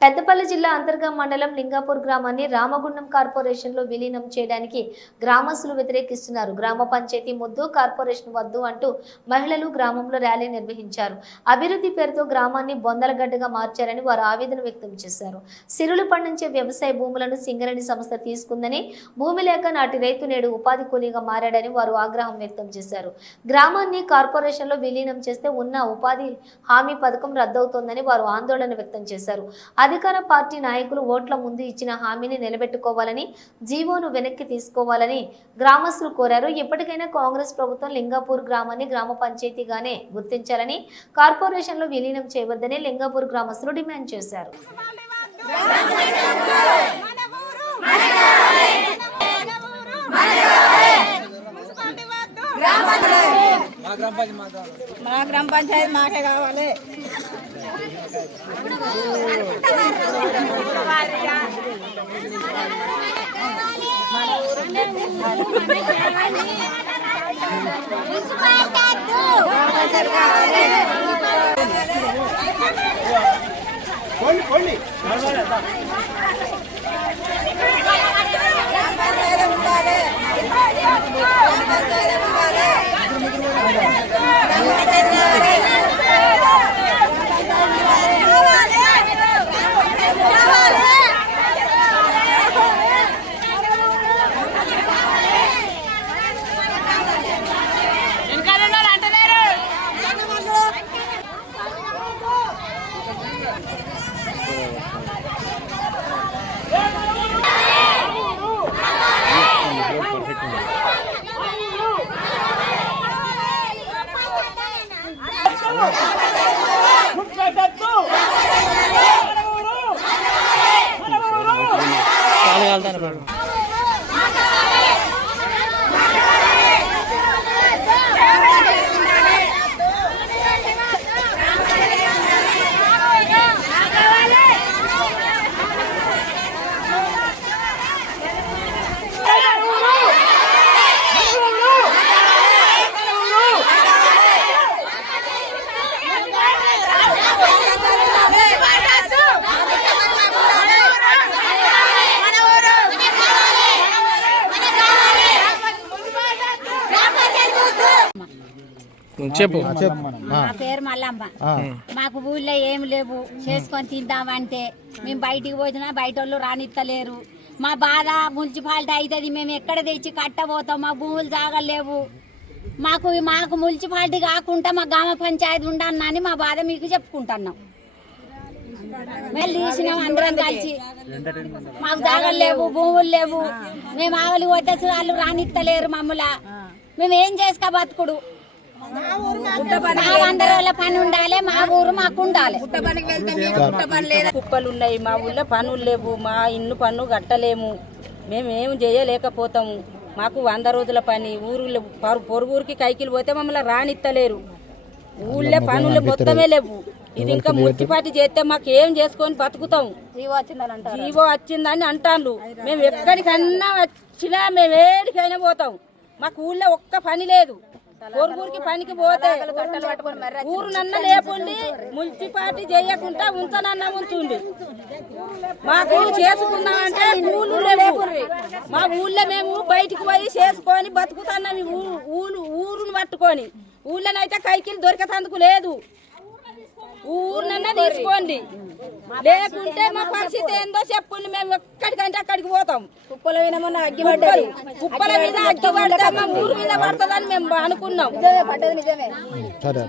పెద్దపల్లి జిల్లా అంతర్గా మండలం లింగాపూర్ గ్రామాన్ని రామగుండం కార్పొరేషన్లో విలీనం చేయడానికి గ్రామస్తులు వ్యతిరేకిస్తున్నారు. గ్రామ పంచాయతీ ముద్దు కార్పొరేషన్ వద్దు అంటూ మహిళలు గ్రామంలో ర్యాలీ నిర్వహించారు. అభివృద్ధి పేరుతో గ్రామాన్ని బొందలగడ్డగా మార్చారని వారు ఆవేదన వ్యక్తం చేశారు. సిరులు పండించే వ్యవసాయ భూములను సింగరేణి సంస్థ తీసుకుందని భూమి లేక నాటి రైతు నేడు ఉపాధి కూలీగా మారాడని వారు ఆగ్రహం వ్యక్తం చేశారు. గ్రామాన్ని కార్పొరేషన్లో విలీనం చేస్తే ఉన్న ఉపాధి హామీ పథకం రద్దవుతోందని వారు ఆందోళన వ్యక్తం చేశారు. అధికార పార్టీ నాయకులు ఓట్ల ముందు ఇచ్చిన హామీని నిలబెట్టుకోవాలని జీవోను వెనక్కి తీసుకోవాలని గ్రామస్తులు కోరారు. ఇప్పటికైనా కాంగ్రెస్ ప్రభుత్వం లింగాపూర్ గ్రామాన్ని గ్రామ పంచాయతీగానే గుర్తించాలని కార్పొరేషన్లో విలీనం చేయవద్దని లింగాపూర్ గ్రామస్తులు డిమాండ్ చేశారు. మా గ్రామ పంచాయతీ మాకే కావాలి. കളതാണ് പറഞ്ഞു చెప్పు. మా పేరు మల్లమ్మ. మాకు ఊళ్ళో ఏమి లేవు. చేసుకొని తిందామంటే మేము బయటికి పోతున్నా బయట వాళ్ళు రానిత్తలేరు. మా బాధ మున్సిపాలిటీ అవుతుంది మేము ఎక్కడ తెచ్చి కట్టబోతాం? మా భూములు జాగలేవు. మాకు మాకు మున్సిపాలిటీ కాకుండా మా గ్రామ పంచాయతీ ఉండని మా బాధ మీకు చెప్పుకుంటున్నాం. మేము తీసినాం అందరం కలిసి. మాకు జాగలు లేవు భూములు లేవు. మేము ఆవలి పోతే వాళ్ళు రానిత్తలేరు మమ్మల మేము ఏం చేసుకో బతుకుడు? మా పని ఉండాలి మా ఊరు మాకు ఉండాలి. కుప్పలు ఉన్నాయి మా ఊళ్ళో పనులు లేవు మా ఇల్లు పన్ను కట్టలేము. మేము ఏం చేయలేకపోతాము. మాకు వంద రోజుల పని ఊరు పొరుగురికి కైకిలు పోతే మమ్మల్ని రానిత్తలేరు. ఊళ్ళో పనులు మొత్తమే లేవు. ఇది ఇంకా మున్సిపాలిటీ చేస్తే మాకు ఏం చేసుకొని బతుకుతాం. జీవో వచ్చిందని అంటాను మేము ఎక్కడికన్నా వచ్చినా మేము ఏడికైనా పోతాం. మాకు ఊళ్ళో ఒక్క పని లేదు. ఊరికి పనికి పోతే ఊరు నన్న లేకుండి మున్సిపాలిటీ చేయకుండా ఉంచనన్న ఉంచుండి. ఊరు చేసుకున్నామంటే ఊళ్ళు లేవు. మా ఊళ్ళో మేము బయటికి పోయి చేసుకొని బతుకుతున్నాం ఊరు ఊరుని పట్టుకొని. ఊళ్ళోనైతే కైకిలు దొరికేటందుకు లేదు. ఊరినన్నా తీసుకోండి. లేకుంటే మా పరిస్థితి ఏందో చెప్పండి. మేము ఎక్కడికంటే అక్కడికి పోతాం. కుప్పల మీద అగ్గి పడ్డది. కుప్పల మీద అగ్గి పడితే మా ఊరు మీద పడుతుందని మేము అనుకున్నాం. సరే.